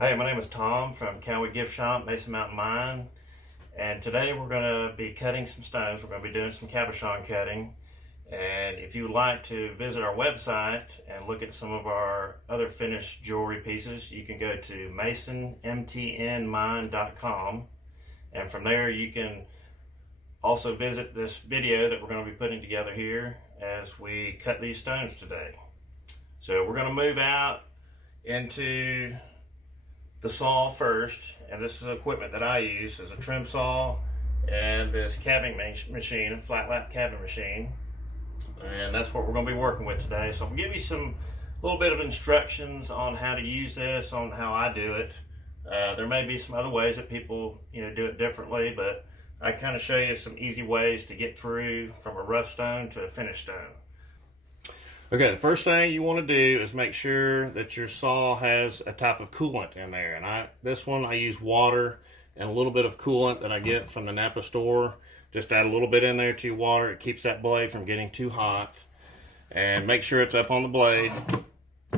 Hey, my name is Tom from Cowee Gift Shop, Mason Mountain Mine, and today we're going to be cutting some stones. We're going to be doing some cabochon cutting, and if you would like to visit our website and look at some of our other finished jewelry pieces, you can go to masonmtnmine.com, and from there you can also visit this video that we're going to be putting together here as we cut these stones today. So we're going to move out into the saw first, and this is equipment that I use as a trim saw and this cabbing machine, a flat lap cabbing machine, and that's what we're going to be working with today. So I'm going to give you some little bit of instructions on how to use this, on how I do it. There may be some other ways that people do it differently, but I kind of show you some easy ways to get through from a rough stone to a finished stone. Okay, the first thing you want to do is make sure that your saw has a type of coolant in there. And this one I use water and a little bit of coolant that I get from the Napa store. Just add a little bit in there to your water. It keeps that blade from getting too hot. And make sure it's up on the blade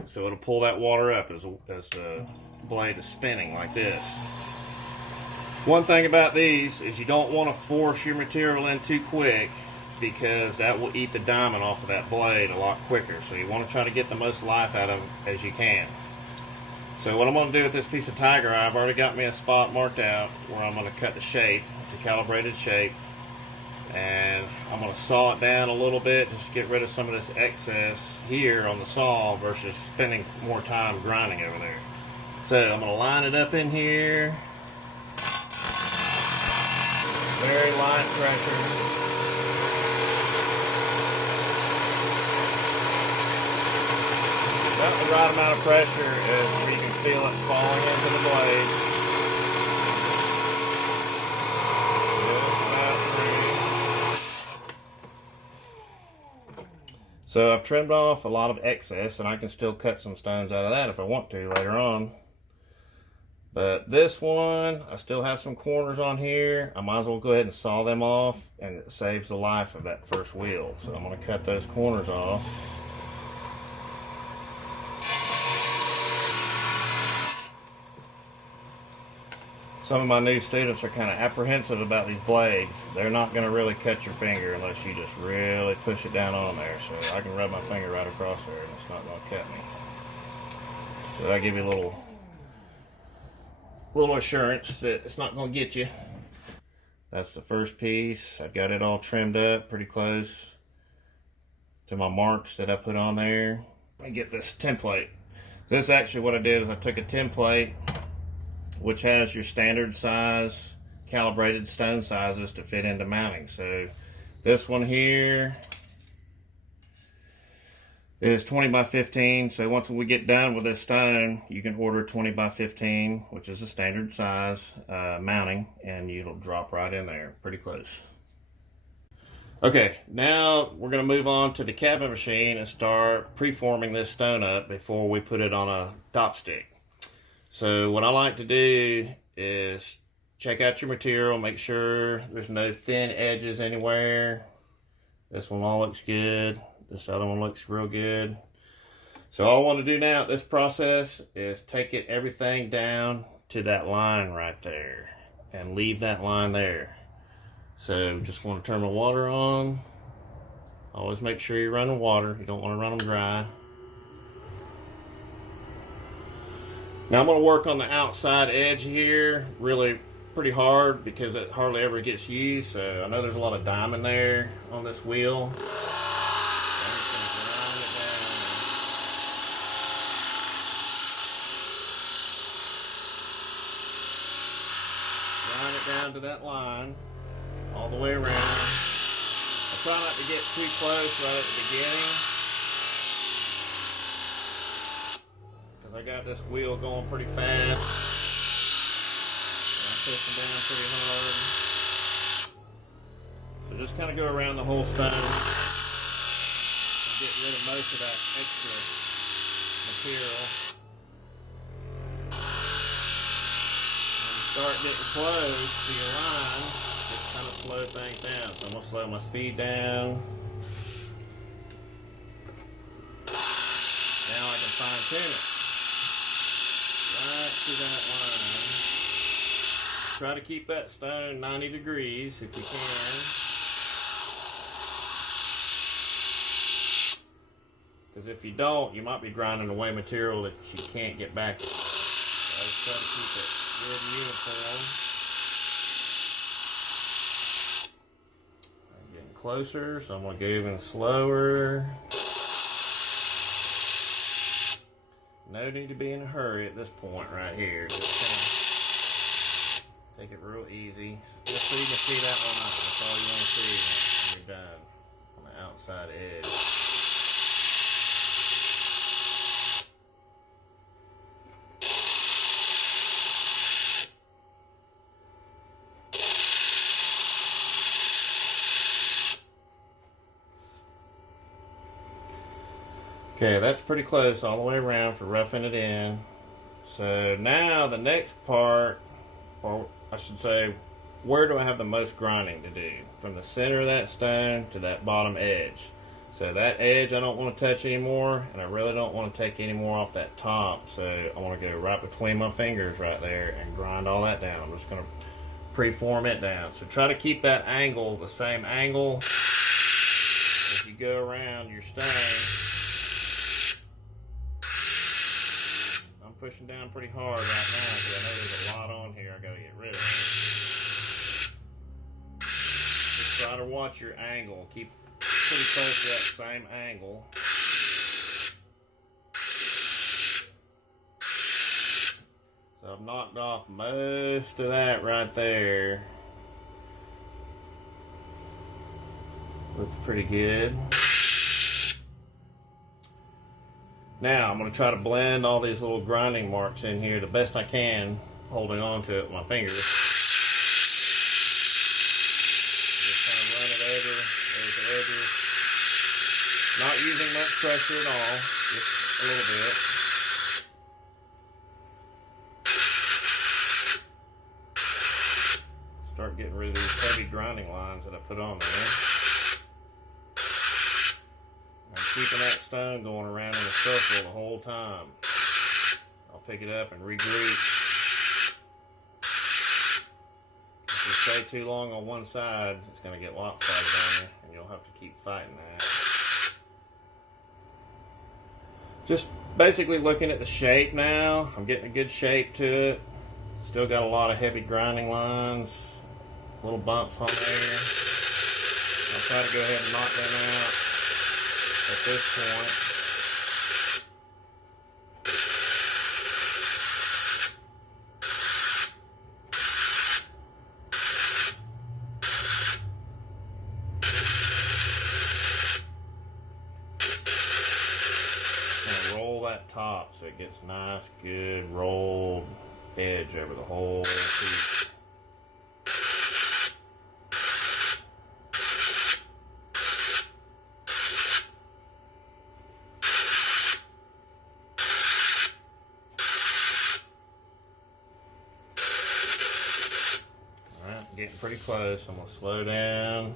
so it'll pull that water up as the blade is spinning like this. One thing about these is you don't want to force your material in too quick, because that will eat the diamond off of that blade a lot quicker. So you want to try to get the most life out of it as you can. So what I'm going to do with this piece of tiger eye, I've already got me a spot marked out where I'm going to cut the shape. It's a calibrated shape. And I'm going to saw it down a little bit just to get rid of some of this excess here on the saw versus spending more time grinding over there. So I'm going to line it up in here. Very light pressure. About the right amount of pressure is where you can feel it falling into the blade. So I've trimmed off a lot of excess, and I can still cut some stones out of that if I want to later on. But this one, I still have some corners on here. I might as well go ahead and saw them off, and it saves the life of that first wheel. So I'm going to cut those corners off. Some of my new students are kind of apprehensive about these blades. They're not going to really cut your finger unless you just really push it down on there. So I can rub my finger right across there and it's not going to cut me. So I give you a little assurance that it's not going to get you. That's the first piece. I've got it all trimmed up pretty close to my marks that I put on there. Let me get this template. So this actually what I did is I took a template which has your standard size calibrated stone sizes to fit into mounting. So this one here is 20 by 15. So once we get done with this stone, you can order 20 by 15, which is a standard size mounting, and it'll drop right in there, pretty close. Okay, now we're going to move on to the cabinet machine and start preforming this stone up before we put it on a Dop Stick. So what I like to do is check out your material, make sure there's no thin edges anywhere. This one all looks good. This other one looks real good. So all I want to do now at this process is take everything down to that line right there and leave that line there. So just want to turn the water on. Always make sure you're running water. You don't want to run them dry. Now I'm going to work on the outside edge here really pretty hard because it hardly ever gets used. So I know there's a lot of diamond there on this wheel. So I'm just going to grind it down to that line all the way around. I try not to get too close right at the beginning, I got this wheel going pretty fast. And I'm pushing down pretty hard. So just kind of go around the whole stone and get rid of most of that extra material. When you start getting close to your line, just kind of slow things down. So I'm going to slow my speed down. Now I can fine tune it. Right to that line. Try to keep that stone 90 degrees if you can. Because if you don't, you might be grinding away material that you can't get back. So I just try to keep it good and uniform. I'm getting closer, so I'm going to go even slower. No need to be in a hurry at this point right here. Just kind of take it real easy. Just so you can see that line. That's all you want to see when you're done on the outside edge. Okay, that's pretty close all the way around for roughing it in. So now the next part, or I should say, where do I have the most grinding to do? From the center of that stone to that bottom edge. So that edge I don't want to touch anymore, and I really don't want to take any more off that top. So I want to go right between my fingers right there and grind all that down. I'm just going to preform it down. So try to keep that angle the same angle as you go around your stone. Pushing down pretty hard right now because I know there's a lot on here I gotta get rid of. Just try to watch your angle. Keep pretty close to that same angle. So I've knocked off most of that right there. Looks pretty good. Now I'm going to try to blend all these little grinding marks in here the best I can, holding on to it with my fingers. Just kind of run it over those edges. Not using much pressure at all, just a little bit. Start getting rid of these heavy grinding lines that I put on there. Keeping that stone going around in a circle the whole time. I'll pick it up and regroup. If you stay too long on one side, it's going to get lopsided on you, and you'll have to keep fighting that. Just basically looking at the shape now. I'm getting a good shape to it. Still got a lot of heavy grinding lines, little bumps on there. I'll try to go ahead and knock them out at this point. And roll that top so it gets nice, good rolled edge over the whole piece. Getting pretty close. I'm going to slow down.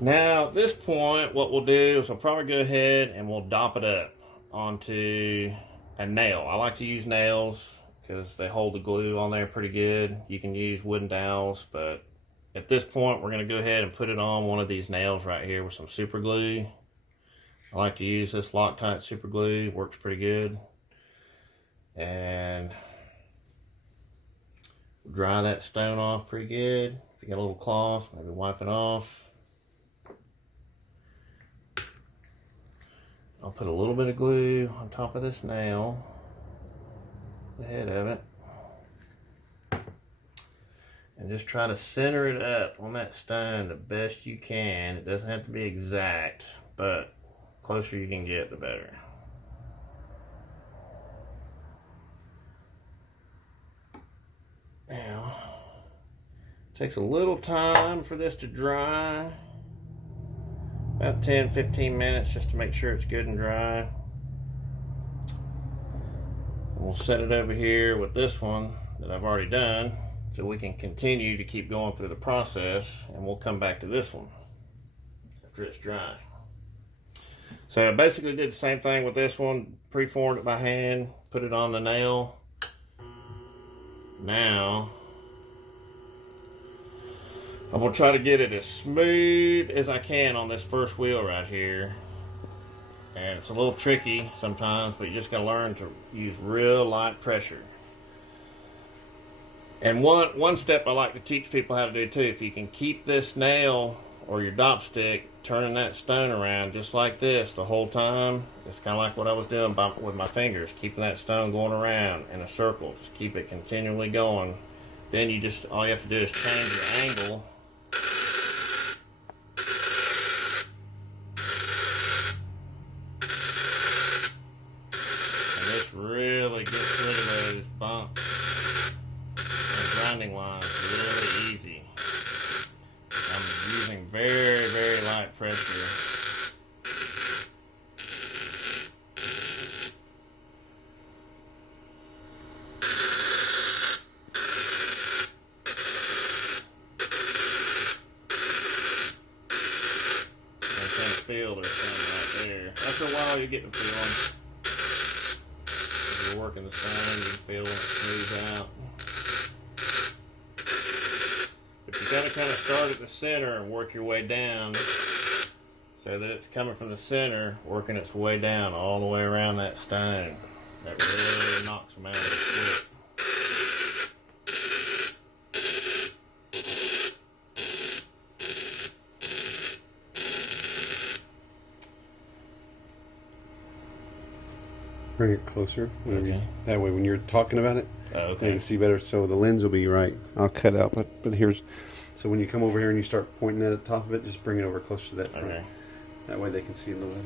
Now at this point what we'll do is we'll probably go ahead and we'll dop it up onto a nail. I like to use nails because they hold the glue on there pretty good. You can use wooden dowels, but at this point we're going to go ahead and put it on one of these nails right here with some super glue. I like to use this Loctite super glue. Works pretty good. And dry that stone off pretty good. If you got a little cloth, maybe wipe it off. I'll put a little bit of glue on top of this nail, the head of it, and just try to center it up on that stone the best you can. It doesn't have to be exact, but the closer you can get, the better. Now, it takes a little time for this to dry, about 10-15 minutes just to make sure it's good and dry. And we'll set it over here with this one that I've already done so we can continue to keep going through the process, and we'll come back to this one after it's dry. So I basically did the same thing with this one, preformed it by hand, put it on the nail. Now, I'm gonna try to get it as smooth as I can on this first wheel right here. And it's a little tricky sometimes, but you just gotta learn to use real light pressure. And one step I like to teach people how to do too, if you can keep this nail or your dop stick turning that stone around just like this the whole time, it's kind of like what I was doing with my fingers, keeping that stone going around in a circle. Just keep it continually going. Then all you have to do is change your angle. And this really gets rid of those bumps and grinding lines really easy. I'm using very, very light pressure. I can't feel there's something right there. After a while you get to feel them. As you're working the stone, you can feel it smooth out. But you gotta kind of start at the center and work your way down so that it's coming from the center, working its way down all the way around that stone. That really knocks them out of the stick. Bring it closer. Okay. That way when you're talking about it, Okay. you can see better, so the lens will be right. I'll cut out, but here's, so when you come over here and you start pointing at the top of it, just bring it over close to that front. Okay. That way they can see the letters.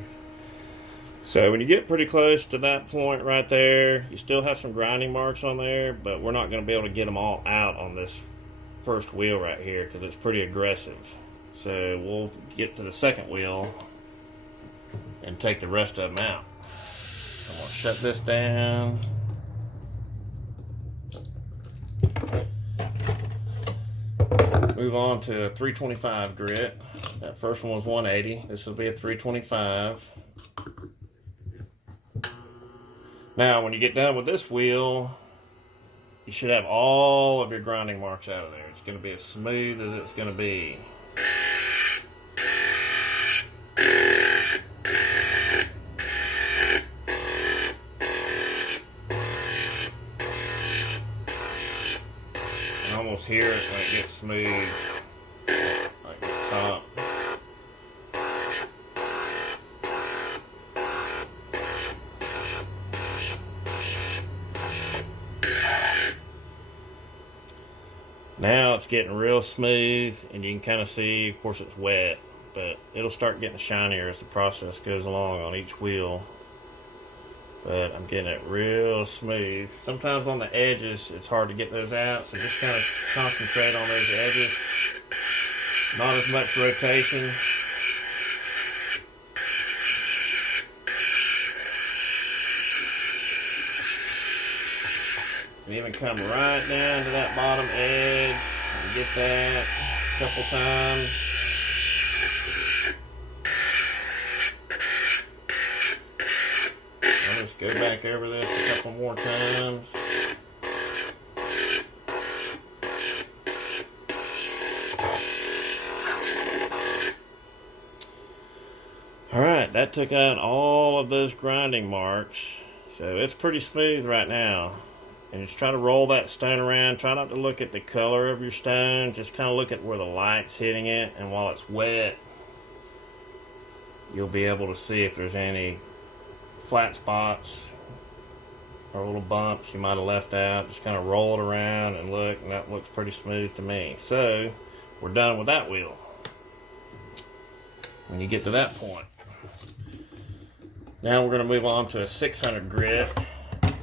So when you get pretty close to that point right there, you still have some grinding marks on there, but we're not going to be able to get them all out on this first wheel right here because it's pretty aggressive. So we'll get to the second wheel and take the rest of them out. I'm going to shut this down. Move on to a 325 grit. That first one was 180. This will be a 325. Now, when you get done with this wheel, you should have all of your grinding marks out of there. It's going to be as smooth as it's going to be. You can almost hear it when it gets smooth, like the top. Now it's getting real smooth, and you can kind of see, of course it's wet, but it'll start getting shinier as the process goes along on each wheel. But I'm getting it real smooth. Sometimes on the edges, it's hard to get those out, so just kind of concentrate on those edges. Not as much rotation. And even come right down to that bottom edge and get that a couple times. I'll just go back over this a couple more times. Alright, that took out all of those grinding marks. So it's pretty smooth right now. And just try to roll that stone around. Try not to look at the color of your stone. Just kind of look at where the light's hitting it. And while it's wet, you'll be able to see if there's any flat spots or little bumps you might have left out. Just kind of roll it around and look. And that looks pretty smooth to me. So, we're done with that wheel. When you get to that point. Now we're going to move on to a 600 grit.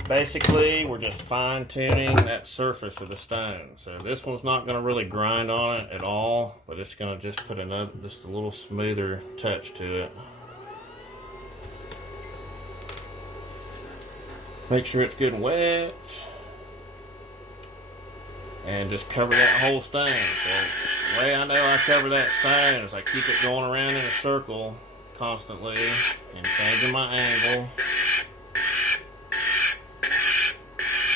Basically, we're just fine-tuning that surface of the stone. So this one's not going to really grind on it at all, but it's going to just put just a little smoother touch to it. Make sure it's good and wet. And just cover that whole stone. So the way I know I cover that stone is I keep it going around in a circle, constantly and changing my angle.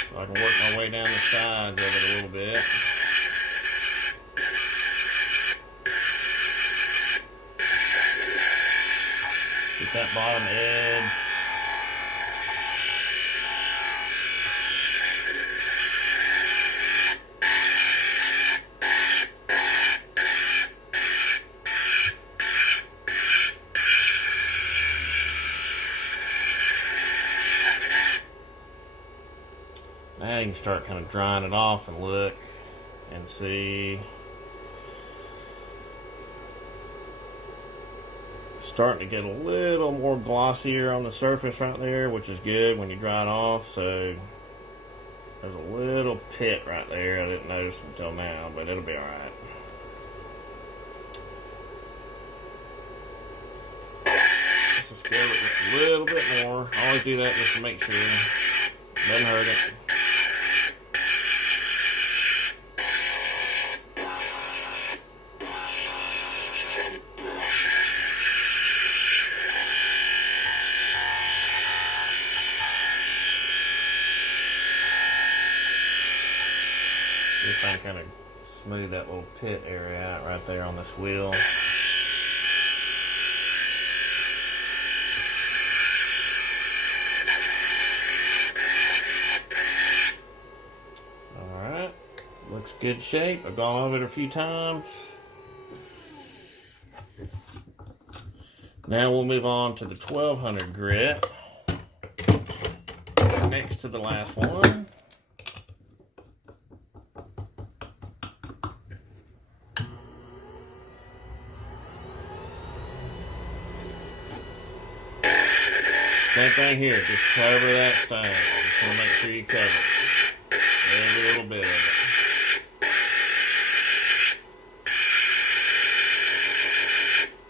So I can work my way down the sides of it a little bit. Get that bottom edge. Now you can start kind of drying it off and look and see. Starting to get a little more glossier on the surface right there, which is good when you dry it off. So there's a little pit right there I didn't notice until now, but it'll be alright. Just scrub it just a little bit more. I always do that just to make sure. Doesn't hurt it. Just trying to kind of smooth that little pit area out right there on this wheel. Alright, looks good shape. I've gone over it a few times. Now we'll move on to the 1200 grit. Next to the last one. Same thing here, just cover that stone. Just want to make sure you cover it. Every little bit of it.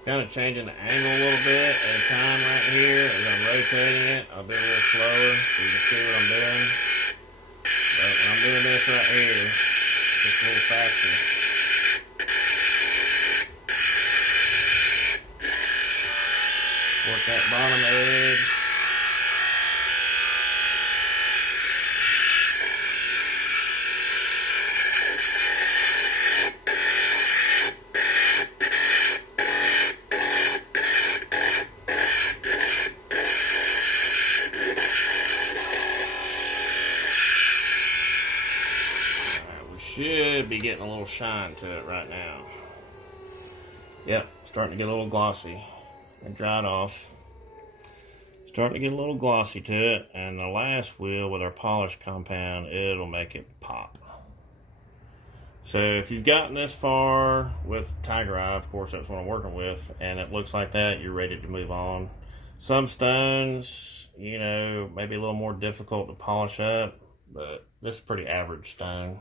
Kind of changing the angle a little bit at a time right here. As I'm rotating it, I'll be a little slower so you can see what I'm doing. But when I'm doing this right here, just a little faster. Work that bottom edge. Should be getting a little shine to it right now. Yep, starting to get a little glossy. And dried off. Starting to get a little glossy to it, and the last wheel with our polish compound, it'll make it pop. So if you've gotten this far with Tiger Eye, of course that's what I'm working with, and it looks like that, you're ready to move on. Some stones, you know, maybe a little more difficult to polish up, but this is pretty average stone.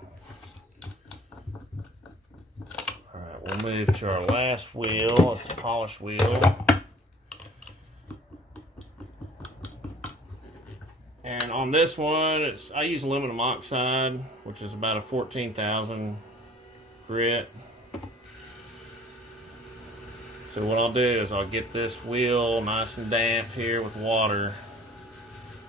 Alright, we'll move to our last wheel. It's the polish wheel. And on this one, I use aluminum oxide, which is about a 14,000 grit. So what I'll do is I'll get this wheel nice and damp here with water.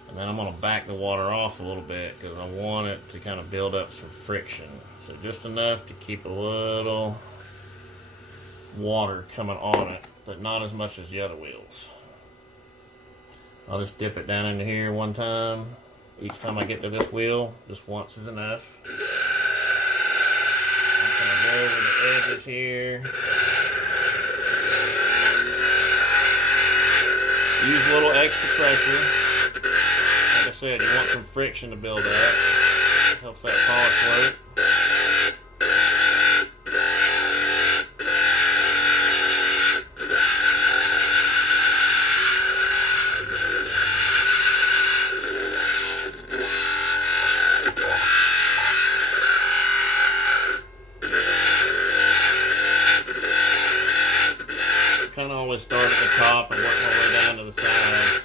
And then I'm going to back the water off a little bit because I want it to kind of build up some friction. So just enough to keep a little water coming on it, but not as much as the other wheels. I'll just dip it down into here one time. Each time I get to this wheel, just once is enough. I'm going to go over the edges here. Use a little extra pressure. Like I said, you want some friction to build up. Helps that polish work. Kind of always start at the top and work my way down to the sides.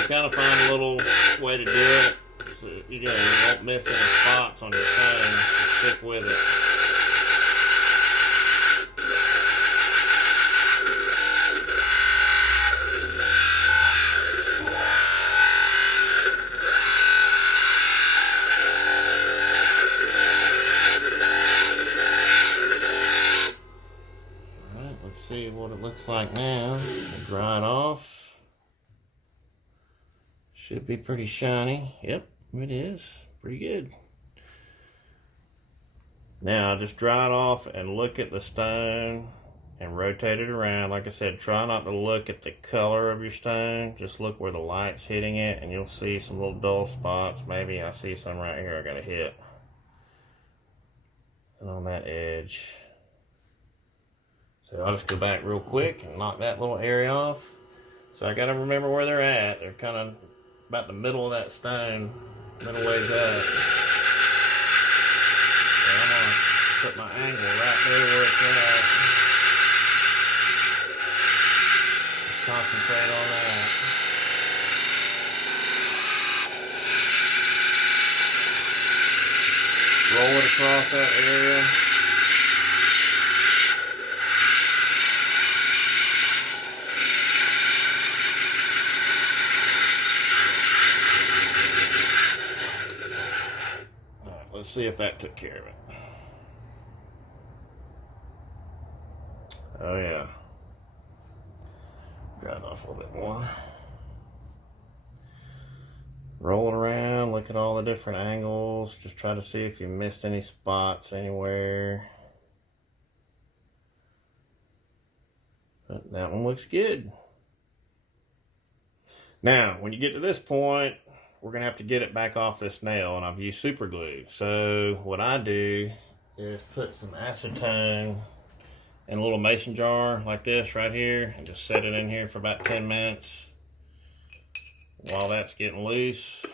You kind of find a little way to do it, so you won't miss any spots on your stone. Just stick with it. like now. We'll dry it off. Should be pretty shiny. Yep, it is. Pretty good. Now just dry it off and look at the stone and rotate it around. Like I said, try not to look at the color of your stone. Just look where the light's hitting it, and you'll see some little dull spots. Maybe I see some right here I gotta hit. And on that edge. So I'll just go back real quick and knock that little area off. So I gotta remember where they're at. They're kind of about the middle of that stone, middle ways up. So I'm gonna put my angle right there where it's at. Concentrate on that. Roll it across that area. All right, let's see if that took care of it. Oh yeah. Dry it off a little bit more. Roll it around, look at all the different angles. Just try to see if you missed any spots anywhere. But that one looks good. Now, when you get to this point, we're going to have to get it back off this nail, and I've used super glue. So what I do is put some acetone in a little mason jar like this right here, and just set it in here for about 10 minutes while that's getting loose.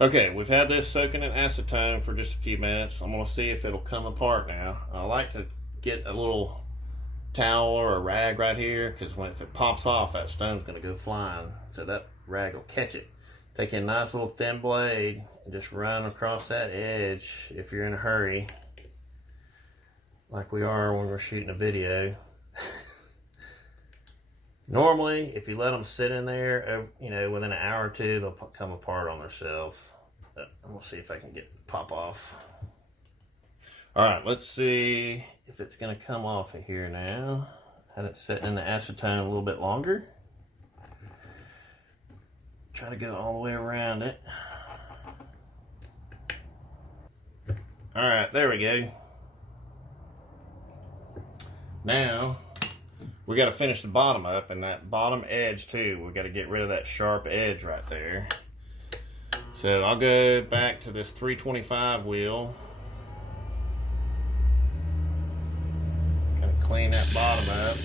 Okay, we've had this soaking in acetone for just a few minutes. I'm gonna see if it'll come apart now. I like to get a little towel or a rag right here, because if it pops off, that stone's gonna go flying. So that rag will catch it. Take a nice little thin blade and just run across that edge if you're in a hurry, like we are when we're shooting a video. Normally, if you let them sit in there, you know, within an hour or two, they'll come apart on themselves. But we'll see if I can get it to pop off. All right, let's see if it's gonna come off of here now. Had it sitting in the acetone a little bit longer. Try to go all the way around it. All right, there we go. Now, we got to finish the bottom up, and that bottom edge too. We got to get rid of that sharp edge right there. So I'll go back to this 325 wheel. Kind of clean that bottom up.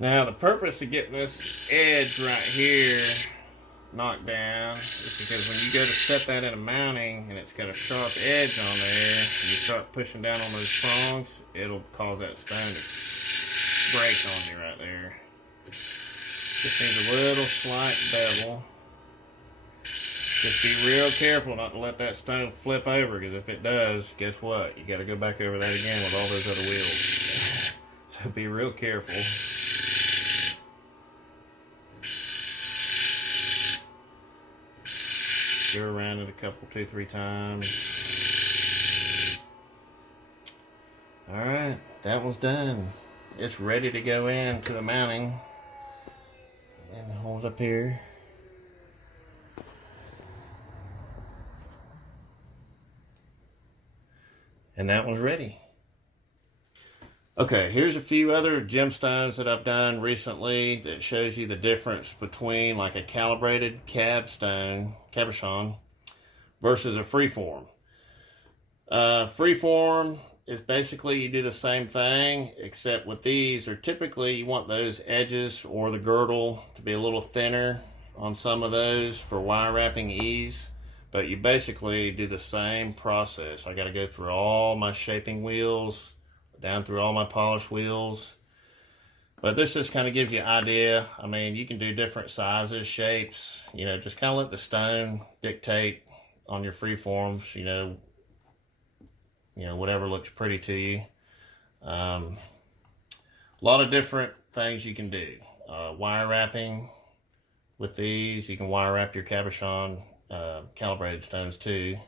Now the purpose of getting this edge right here knocked down is because when you go to set that in a mounting and it's got a sharp edge on there, and you start pushing down on those prongs, it'll cause that stone to break on you right there. Just needs a little slight bevel. Just be real careful not to let that stone flip over, because if it does, guess what? You got to go back over that again with all those other wheels. So be real careful. Go around it a couple, 2-3 times. Alright, that one's done. It's ready to go into the mounting. And the holes up here. And that one's ready. Okay, here's a few other gemstones that I've done recently that shows you the difference between like a calibrated cabochon versus a freeform. Freeform is basically you do the same thing, except with these are typically you want those edges or the girdle to be a little thinner on some of those for wire wrapping ease. But you basically do the same process. I got to go through all my shaping wheels, down through all my polished wheels. But this just kind of gives you an idea. I mean, you can do different sizes, shapes, you know, just kind of let the stone dictate on your freeforms, you know, you know, whatever looks pretty to you. A lot of different things you can do. Wire wrapping with these. You can wire wrap your cabochon calibrated stones too.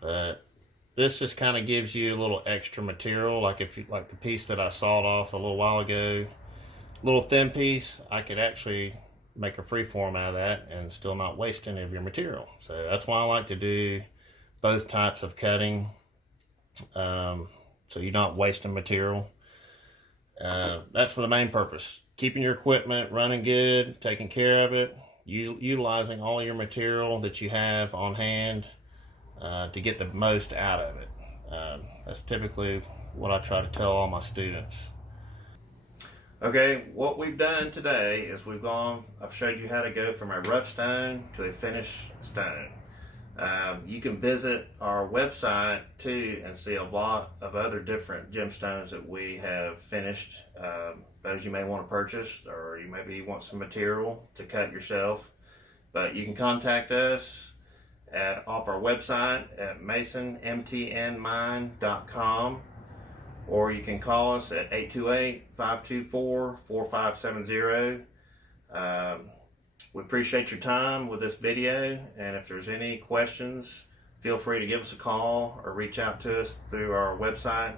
But this just kind of gives you a little extra material. Like if you, like the piece that I sawed off a little while ago, little thin piece, I could actually make a freeform out of that and still not waste any of your material. So that's why I like to do both types of cutting, so you're not wasting material. That's for the main purpose. Keeping your equipment running good, taking care of it, utilizing all your material that you have on hand to get the most out of it. That's typically what I try to tell all my students. Okay, what we've done today is I've showed you how to go from a rough stone to a finished stone. You can visit our website too and see a lot of other different gemstones that we have finished. Those you may want to purchase, or you maybe want some material to cut yourself. But you can contact us off our website at masonmtnmine.com, or you can call us at 828-524-4570. We appreciate your time with this video, and if there's any questions, feel free to give us a call or reach out to us through our website,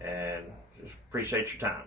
and just appreciate your time.